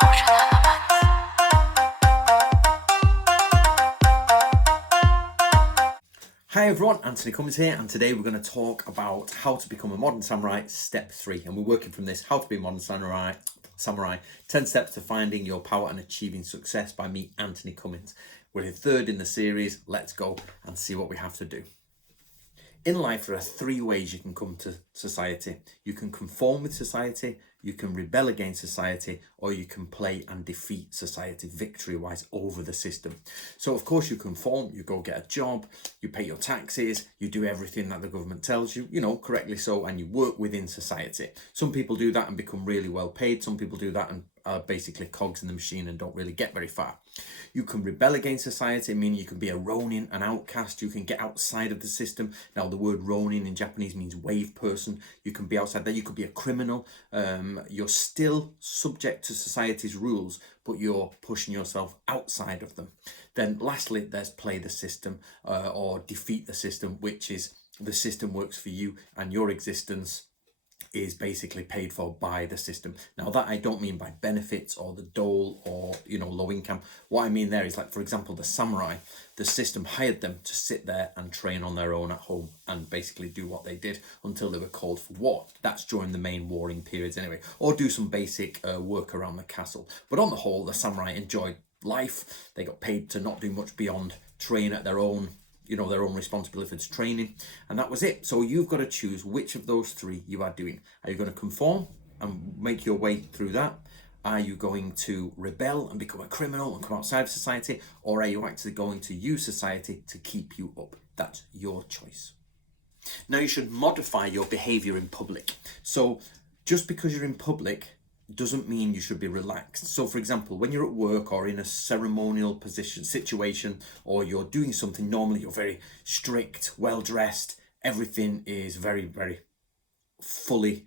Hi everyone, Anthony Cummins here, and today we're going to talk about how to become a modern samurai, step 3. And we're working from this, how to be a modern samurai, 10 steps to finding your power and achieving success by me, Anthony Cummins. We're the third in the series. Let's go and see what we have to do. In life, there are 3 ways you can come to society. You can conform with society, you can rebel against society, or you can play and defeat society victory-wise over the system. So of course you conform, you go get a job, you pay your taxes, you do everything that the government tells you, correctly so, and you work within society. Some people do that and become really well paid. Some people do that and are basically cogs in the machine and don't really get very far. You can rebel against society, meaning you can be a ronin, an outcast. You can get outside of the system. Now, the word ronin in Japanese means wave person. You can be outside there. You could be a criminal. You're still subject to society's rules, but you're pushing yourself outside of them. Then lastly, there's play the system or defeat the system, which is the system works for you and your existence is basically paid for by the system. Now that I don't mean by benefits or the dole or low income. What I mean there is, like, for example, the samurai, the system hired them to sit there and train on their own at home and basically do what they did until they were called for war. That's during the main warring periods anyway, or do some basic work around the castle. But on the whole, the samurai enjoyed life. They got paid to not do much beyond train at their own their own responsibility for training, and that was it. So you've got to choose which of those 3 you are doing. Are you going to conform and make your way through that? Are you going to rebel and become a criminal and come outside of society? Or are you actually going to use society to keep you up? That's your choice. Now, you should modify your behavior in public. So just because you're in public doesn't mean you should be relaxed. So for example, when you're at work or in a ceremonial situation, or you're doing something, normally you're very strict, well dressed, everything is very, very fully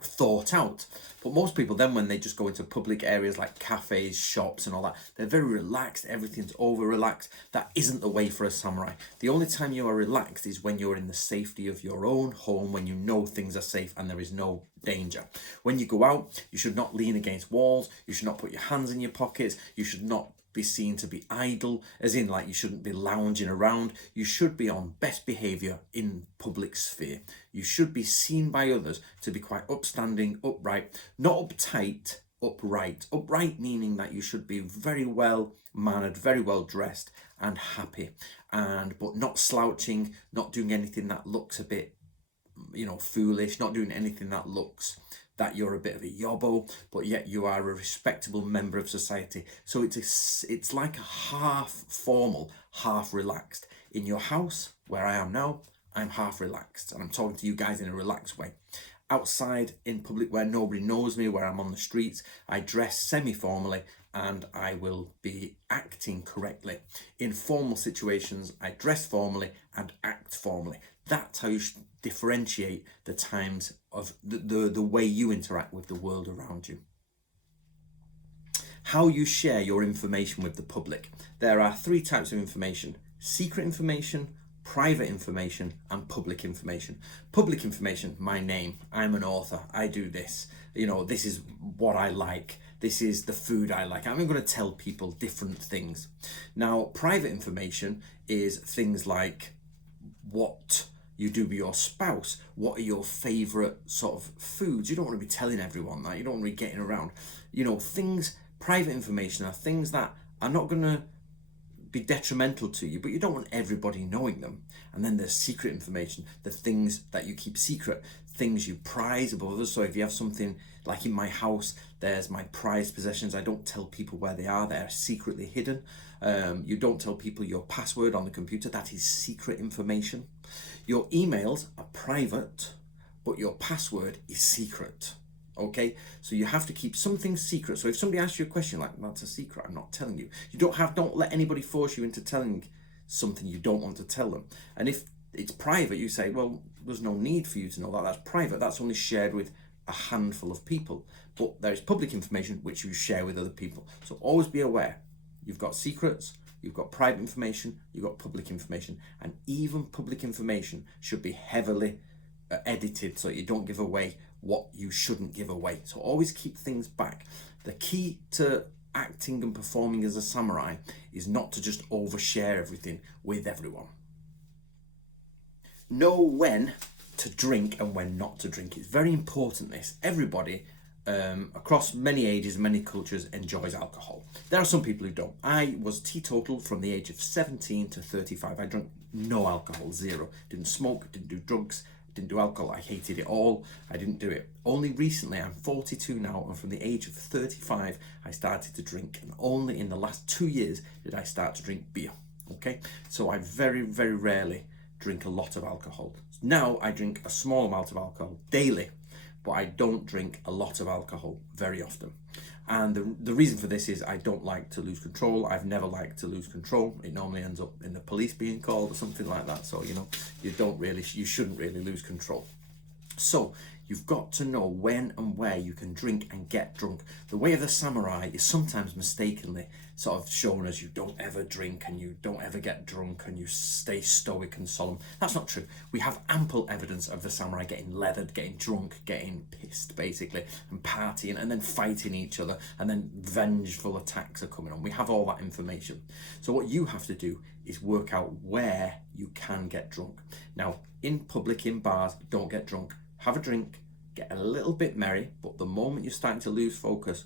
thought out. But most people then, when they just go into public areas like cafes, shops and all that, they're very relaxed. Everything's over relaxed. That isn't the way for a samurai. The only time you are relaxed is when you're in the safety of your own home, when you know things are safe and there is no danger. When you go out, you should not lean against walls. You should not put your hands in your pockets. You should not be seen to be idle, as in, like, you shouldn't be lounging around. You should be on best behavior in public sphere. You should be seen by others to be quite upstanding, upright, not uptight, upright. Upright meaning that you should be very well mannered, very well dressed and happy, but not slouching, not doing anything that looks a bit foolish, not doing anything that looks that you're a bit of a yobbo, but yet you are a respectable member of society. So it's like a half formal, half relaxed. In your house, where I am now, I'm half relaxed and I'm talking to you guys in a relaxed way. Outside in public, where nobody knows me, where I'm on the streets, I dress semi-formally and I will be acting correctly. In formal situations, I dress formally and act formally. That's how you should differentiate the times of the way you interact with the world around you. How you share your information with the public. There are 3 types of information: secret information, private information and public information. Public information, my name, I'm an author, I do this, this is what I like, this is the food I like. I'm going to tell people different things. Now, private information is things like what you do with your spouse, what are your favorite sort of foods. You don't want to be telling everyone that. You don't want to be getting around. Private information are things that are not going to be detrimental to you, but you don't want everybody knowing them. And then there's secret information, the things that you keep secret, things you prize above others. So if you have something like in my house, there's my prized possessions. I don't tell people where they are. They're secretly hidden. You don't tell people your password on the computer. That is secret information. Your emails are private, but your password is secret. Okay, so you have to keep something secret. So if somebody asks you a question like, that's a secret, I'm not telling you. Don't let anybody force you into telling something you don't want to tell them. And if it's private, you say, well, there's no need for you to know that. That's private. That's only shared with a handful of people. But there is public information which you share with other people. So always be aware. You've got secrets, you've got private information, you've got public information. And even public information should be heavily edited so you don't give away what you shouldn't give away. So always keep things back. The key to acting and performing as a samurai is not to just overshare everything with everyone. Know when to drink and when not to drink. It's very important, this. Everybody across many ages and many cultures enjoys alcohol. There are some people who don't. I was teetotal from the age of 17 to 35. I drank no alcohol, zero. Didn't smoke, didn't do drugs, didn't do alcohol. I hated it all. I didn't do it. Only recently, I'm 42 now, and from the age of 35, I started to drink. And only in the last 2 years did I start to drink beer. Okay? So I very, very rarely drink a lot of alcohol. Now I drink a small amount of alcohol daily, but I don't drink a lot of alcohol very often. And the reason for this is I don't like to lose control. I've never liked to lose control. It normally ends up in the police being called or something like that. So, you shouldn't really lose control. So you've got to know when and where you can drink and get drunk. The way of the samurai is sometimes mistakenly sort of shown as you don't ever drink and you don't ever get drunk and you stay stoic and solemn. That's not true. We have ample evidence of the samurai getting leathered, getting drunk, getting pissed basically, and partying and then fighting each other, and then vengeful attacks are coming on. We have all that information. So what you have to do is work out where you can get drunk. Now, in public, in bars, don't get drunk. Have a drink, get a little bit merry, but the moment you're starting to lose focus,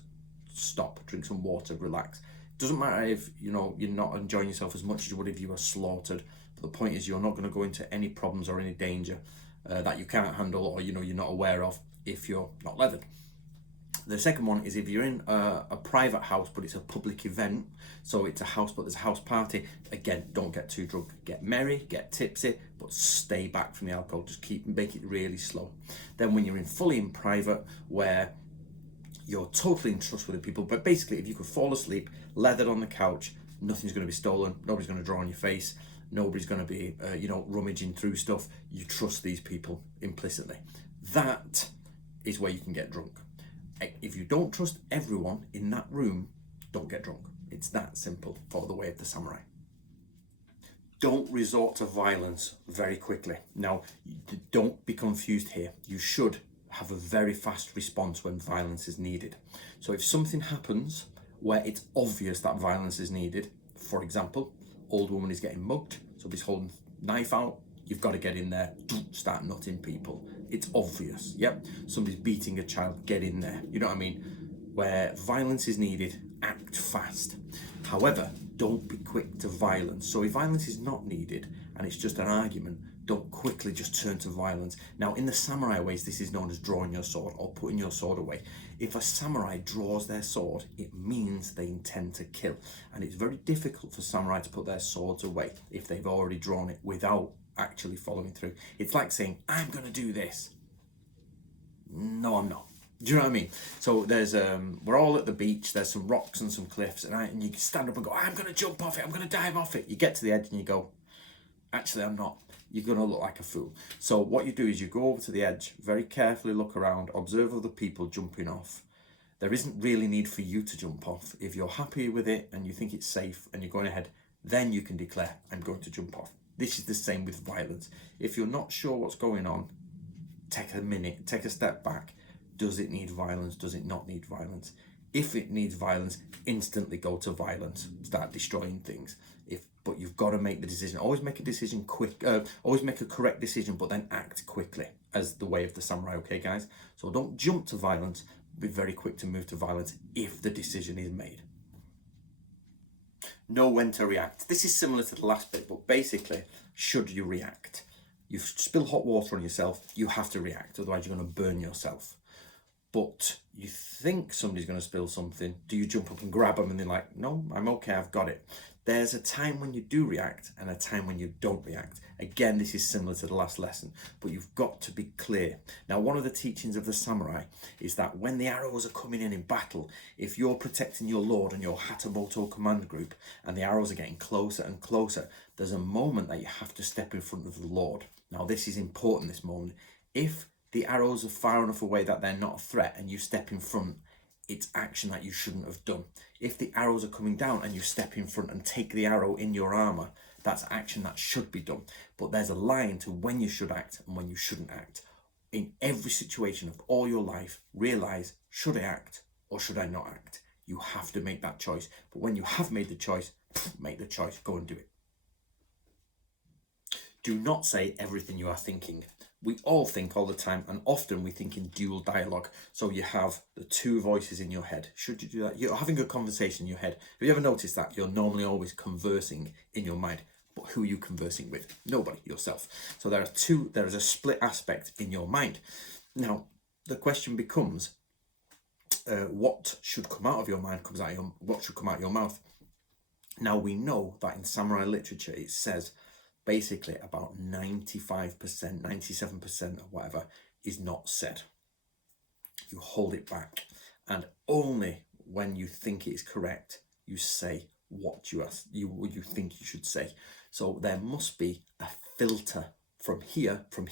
stop, drink some water, relax. Doesn't matter if you're not enjoying yourself as much as you would if you were slaughtered, but the point is you're not going to go into any problems or any danger that you can't handle or you're not aware of if you're not leathered. The second one is if you're in a private house but it's a public event, so it's a house but there's a house party, again, don't get too drunk. Get merry, get tipsy, but stay back from the alcohol. Just make it really slow. Then when you're fully in private, where you're totally in trust with the people, but basically if you could fall asleep leathered on the couch, nothing's going to be stolen, nobody's going to draw on your face, nobody's going to be rummaging through stuff. You trust these people implicitly. That is where you can get drunk. If you don't trust everyone in that room, don't get drunk. It's that simple for the way of the samurai. Don't resort to violence very quickly. Now, don't be confused here. You should have a very fast response when violence is needed. So if something happens where it's obvious that violence is needed, for example, old woman is getting mugged, somebody's holding knife out, you've got to get in there, start nutting people. It's obvious, yep. Somebody's beating a child, get in there. You know what I mean? Where violence is needed, act fast. However, don't be quick to violence. So if violence is not needed and it's just an argument, don't quickly just turn to violence. Now, in the samurai ways, this is known as drawing your sword or putting your sword away. If a samurai draws their sword, it means they intend to kill. And it's very difficult for samurai to put their swords away if they've already drawn it without actually following through. It's like saying, I'm going to do this. No, I'm not. Do you know what I mean? So there's we're all at the beach, there's some rocks and some cliffs, and you stand up and go, I'm going to jump off it, I'm going to dive off it. You get to the edge and you go, actually I'm not. You're going to look like a fool. So what you do is you go over to the edge, very carefully look around, observe other people jumping off. There isn't really need for you to jump off. If you're happy with it and you think it's safe and you're going ahead, then you can declare, I'm going to jump off. This is the same with violence. If you're not sure what's going on, take a minute, take a step back. Does it need violence? Does it not need violence? If it needs violence, instantly go to violence. Start destroying things. But you've got to make the decision. Always make a decision quick. Always make a correct decision, but then act quickly, as the way of the samurai. Okay, guys. So don't jump to violence. Be very quick to move to violence if the decision is made. Know when to react. This is similar to the last bit, but basically, should you react? You've spilled hot water on yourself. You have to react, otherwise you're going to burn yourself. But you think somebody's going to spill something. Do you jump up and grab them and they're like, no, I'm okay, I've got it. There's a time when you do react and a time when you don't react. Again, this is similar to the last lesson, but you've got to be clear. Now, one of the teachings of the samurai is that when the arrows are coming in battle, if you're protecting your lord and your Hatamoto command group and the arrows are getting closer and closer, there's a moment that you have to step in front of the lord. Now, this is important, this moment. If the arrows are far enough away that they're not a threat and you step in front, it's action that you shouldn't have done. If the arrows are coming down and you step in front and take the arrow in your armor, that's action that should be done. But there's a line to when you should act and when you shouldn't act. in every situation of all your life, realize, should I act or should I not act? You have to make that choice. But when you have made the choice, make the choice, go and do it. Do not say everything you are thinking. We all think all the time, and often we think in dual dialogue. So you have the two voices in your head. Should you do that? You're having a conversation in your head. Have you ever noticed that? You're normally always conversing in your mind. But who are you conversing with? Nobody, yourself. So there is a split aspect in your mind. Now, the question becomes, what should come out of your mind what should come out of your mouth? Now, we know that in samurai literature, it says basically about 95%, 97% or whatever is not said. You hold it back, and only when you think it is correct, you say what you think you should say. So there must be a filter from here through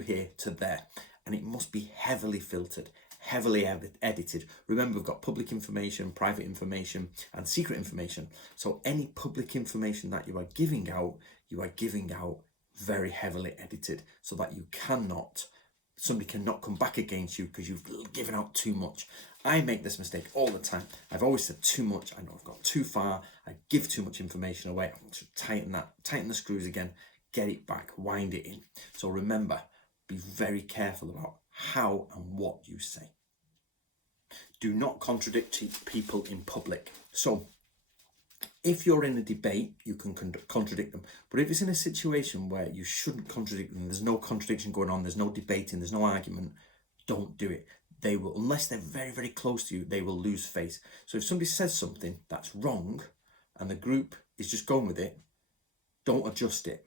here to there, and it must be heavily filtered, heavily edited. Remember, we've got public information, private information, and secret information. So any public information that you are giving out very heavily edited, so that somebody cannot come back against you because you've given out too much. I make this mistake all the time. I've always said too much. I know I've got too far. I give too much information away. I want to tighten the screws again, get it back, wind it in. So remember, be very careful about how and what you say. Do not contradict people in public. So if you're in a debate, you can contradict them. But if it's in a situation where you shouldn't contradict them, there's no contradiction going on, there's no debating, there's no argument, don't do it. They will, unless they're very, very close to you, they will lose face. So if somebody says something that's wrong and the group is just going with it, don't adjust it.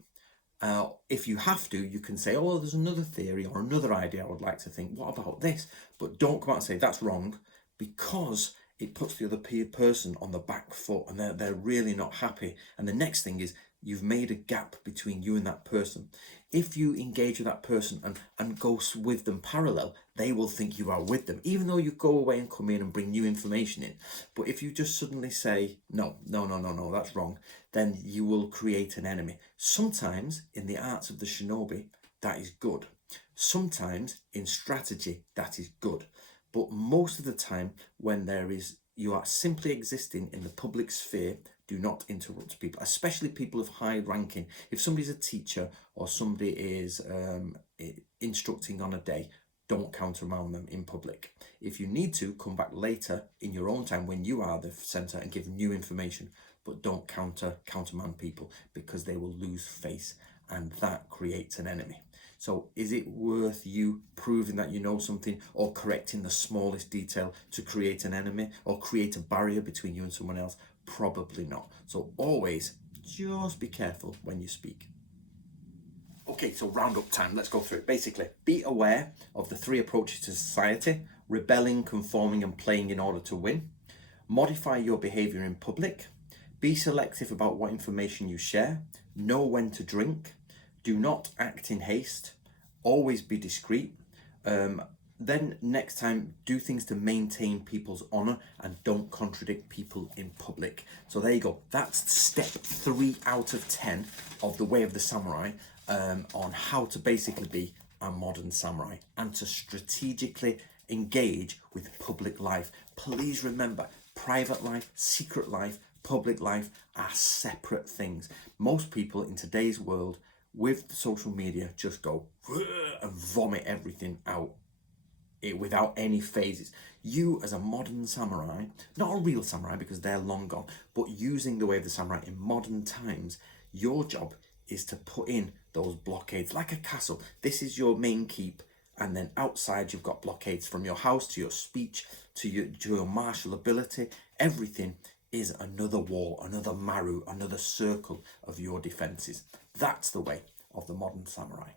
If you have to, you can say, oh, there's another theory or another idea I would like to think. What about this? But don't come out and say that's wrong, because it puts the other person on the back foot, and they're really not happy. And the next thing is, you've made a gap between you and that person. If you engage with that person and go with them parallel, they will think you are with them, even though you go away and come in and bring new information in. But if you just suddenly say, no, that's wrong, then you will create an enemy. Sometimes in the arts of the shinobi, that is good. Sometimes in strategy, that is good. But most of the time, when you are simply existing in the public sphere, do not interrupt people, especially people of high ranking. If somebody's a teacher or somebody is instructing on a day, don't countermand them in public. If you need to, come back later in your own time when you are the centre and give new information, but don't countermand people, because they will lose face, and that creates an enemy. So is it worth you proving that you know something or correcting the smallest detail to create an enemy or create a barrier between you and someone else? Probably not. So always just be careful when you speak. Okay, so roundup time. Let's go through it. Basically, be aware of the 3 approaches to society: rebelling, conforming, and playing in order to win. Modify your behaviour in public. Be selective about what information you share. Know when to drink. Do not act in haste. Always be discreet. Then next time, do things to maintain people's honour and don't contradict people in public. So there you go. That's step 3 out of 10 of the Way of the Samurai, on how to basically be a modern samurai and to strategically engage with public life. Please remember, private life, secret life, public life are separate things. Most people in today's world with social media just go and vomit everything out without any phases. You as a modern samurai, not a real samurai because they're long gone, but using the Way of the Samurai in modern times, your job is to put in those blockades like a castle. This is your main keep, and then outside you've got blockades from your house to your speech to your martial ability. Everything is another wall, another maru, another circle of your defences. That's the way of the modern samurai.